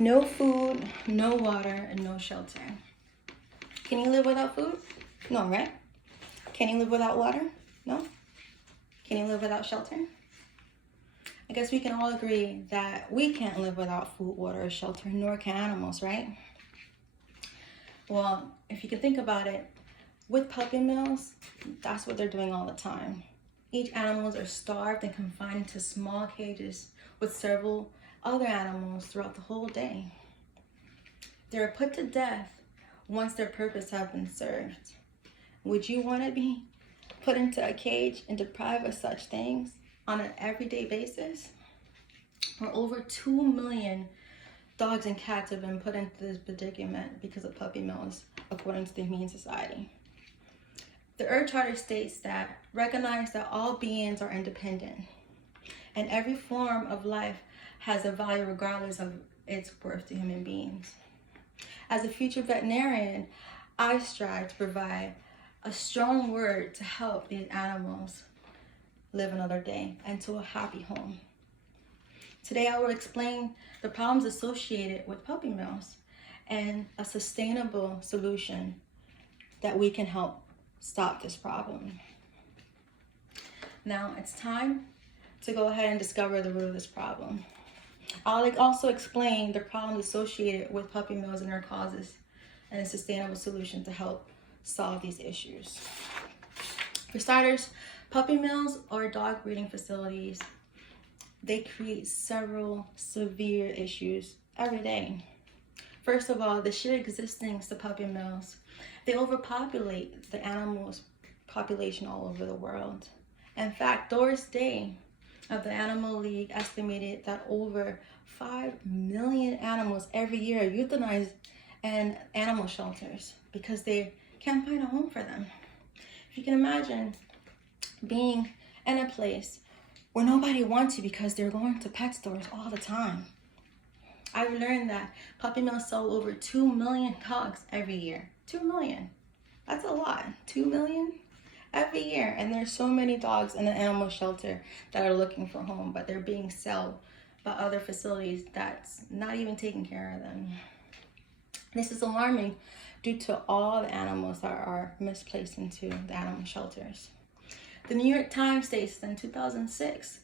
No food, no water, and no shelter. Can you live without food? No, right? Can you live without water? No. Can you live without shelter? I guess we can all agree that we can't live without food, water, or shelter, nor can animals, right? Well, if you can think about it, with puppy mills, that's what they're doing all the time. Each animals are starved and confined into small cages with several other animals throughout the whole day. They're put to death once their purpose has been served. Would you want to be put into a cage and deprived of such things on an everyday basis? Or over 2 million dogs and cats have been put into this predicament because of puppy mills, according to the Humane Society. The Earth Charter states that recognize that all beings are independent and every form of life has a value regardless of its worth to human beings. As a future veterinarian, I strive to provide a strong word to help these animals live another day and to a happy home. Today I will explain the problems associated with puppy mills and a sustainable solution that we can help stop this problem. Now it's time to go ahead and discover the root of this problem. I'll also explain the problems associated with puppy mills and their causes and a sustainable solution to help solve these issues. For starters, puppy mills or dog breeding facilities, they create several severe issues every day. First of all, the sheer existence of puppy mills, they overpopulate the animals' population all over the world. In fact, Doris Day of the Animal League estimated that over 5 million animals every year are euthanized in animal shelters because they can't find a home for them. If you can imagine being in a place where nobody wants you because they're going to pet stores all the time. I've learned that puppy mills sell over 2 million dogs every year. 2 million. That's a lot. 2 million every year. And there's so many dogs in the animal shelter that are looking for a home, but they're being sold by other facilities that's not even taking care of them. This is alarming due to all the animals that are misplaced into the animal shelters. The New York Times states in 2006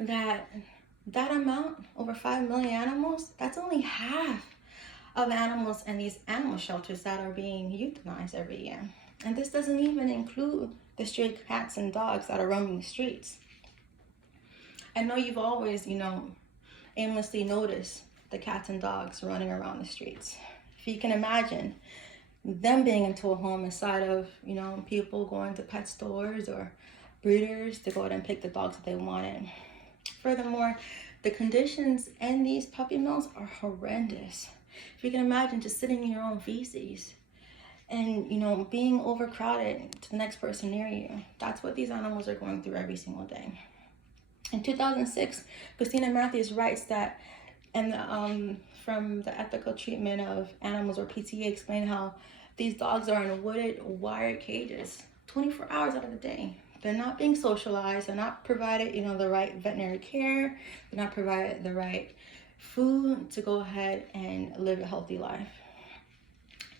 that amount, over 5 million animals, that's only half of animals in these animal shelters that are being euthanized every year. And this doesn't even include the stray cats and dogs that are roaming the streets. I know you've always, aimlessly noticed the cats and dogs running around the streets. If you can imagine them being into a home inside of, people going to pet stores or breeders to go out and pick the dogs that they wanted. Furthermore, the conditions in these puppy mills are horrendous. If you can imagine just sitting in your own feces and, being overcrowded to the next person near you. That's what these animals are going through every single day. In 2006, Christina Matthews writes that, and from the Ethical Treatment of Animals, or PTA, explained how these dogs are in wooded, wired cages 24 hours out of the day. They're not being socialized. They're not provided, the right veterinary care. They're not provided the right food to go ahead and live a healthy life.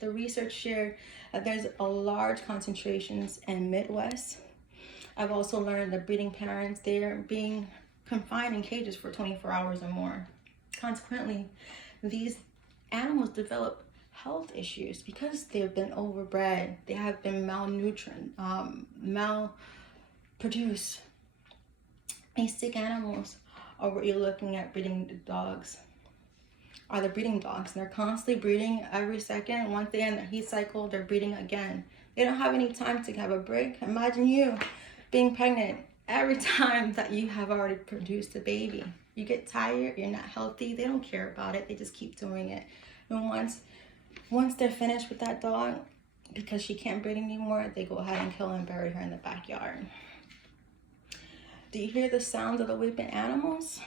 The research shared that there's a large concentrations in Midwest. I've also learned that breeding parents, they're being confined in cages for 24 hours or more. Consequently, these animals develop health issues because they've been overbred. They have been malnutrition, produce. These sick animals are what you're looking at breeding the dogs, are the breeding dogs. And they're constantly breeding every second. Once they end the heat cycle, they're breeding again. They don't have any time to have a break. Imagine you being pregnant every time that you have already produced a baby. You get tired, you're not healthy. They don't care about it. They just keep doing it. And once they're finished with that dog, because she can't breed anymore, they go ahead and kill and bury her in the backyard. Do you hear the sounds of the weeping animals?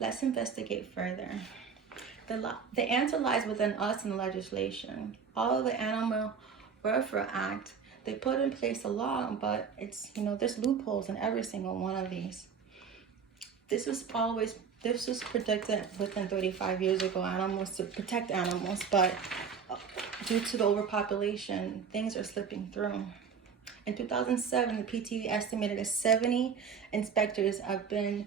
Let's investigate further. The answer lies within us and legislation. All of the Animal Welfare Act, they put in place a law, but it's, there's loopholes in every single one of these. This was always This was predicted within 35 years ago, animals to protect animals, but due to the overpopulation, things are slipping through. In 2007, the PTV estimated that 70 inspectors have been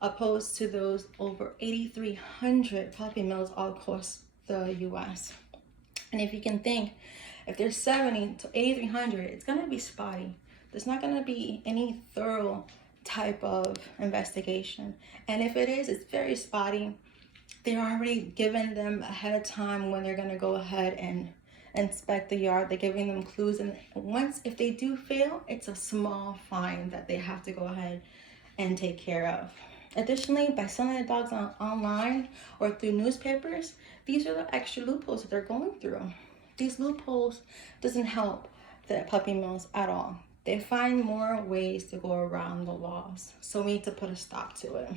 opposed to those over 8,300 puppy mills all across the US. And if you can think, if there's 70 to 8,300, it's gonna be spotty. There's not gonna be any thorough type of investigation. And if it is, it's very spotty. They're already giving them ahead of time when they're gonna go ahead and inspect the yard. They're giving them clues, and once, if they do fail, it's a small fine that they have to go ahead and take care of. Additionally, by selling the dogs online or through newspapers, these are the extra loopholes that they're going through. These loopholes doesn't help the puppy mills at all. They find more ways to go around the laws. So we need to put a stop to it.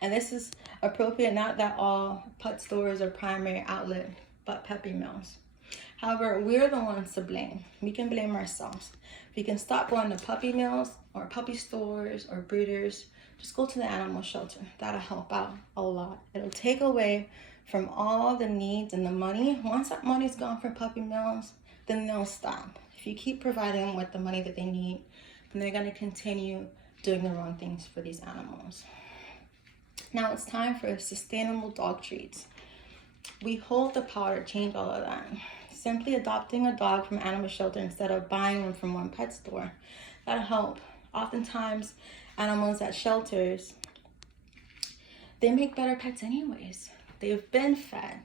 And this is appropriate, not that all pet stores are primary outlet, but puppy mills. However, we're the ones to blame. We can blame ourselves. We can stop going to puppy mills or puppy stores or breeders. Just go to the animal shelter. That'll help out a lot. It'll take away from all the needs and the money. Once that money's gone from puppy mills, then they'll stop. If you keep providing them with the money that they need, then they're going to continue doing the wrong things for these animals. Now it's time for sustainable dog treats. We hold the power to change all of that. Simply adopting a dog from an animal shelter instead of buying them from one pet store, that'll help. Oftentimes, animals at shelters, they make better pets anyways. They've been fed.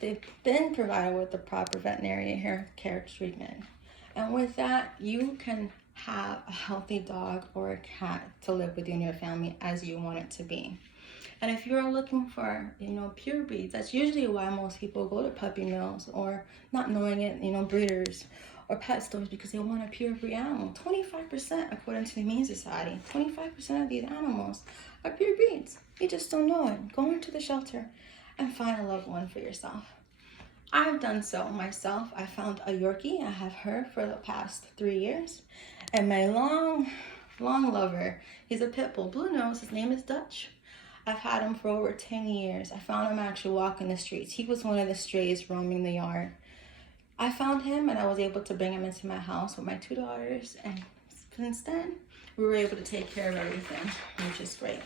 They've been provided with the proper veterinary care treatment. And with that, you can have a healthy dog or a cat to live with you and your family as you want it to be. And if you're looking for, pure breeds, that's usually why most people go to puppy mills, or not knowing it, breeders or pet stores, because they want a pure breed animal. 25%, according to the Humane Society, 25% of these animals are pure breeds. You just don't know it. Go into the shelter and find a loved one for yourself. I've done so myself. I found a Yorkie. I have her for the past 3 years. And my long lover, he's a pit bull, blue nose. His name is Dutch. I've had him for over 10 years. I found him actually walking the streets. He was one of the strays roaming the yard. I found him and I was able to bring him into my house with my 2 daughters. And since then, we were able to take care of everything, which is great.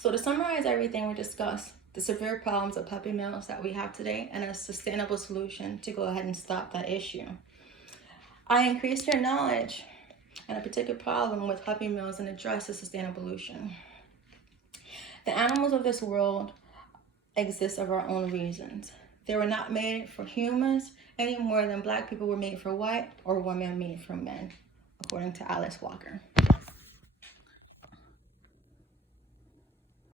So to summarize everything we discussed, the severe problems of puppy mills that we have today, and a sustainable solution to go ahead and stop that issue. I increased your knowledge on a particular problem with puppy mills and address the sustainable solution. The animals of this world exist of our own reasons. They were not made for humans any more than Black people were made for white or women made for men, according to Alice Walker.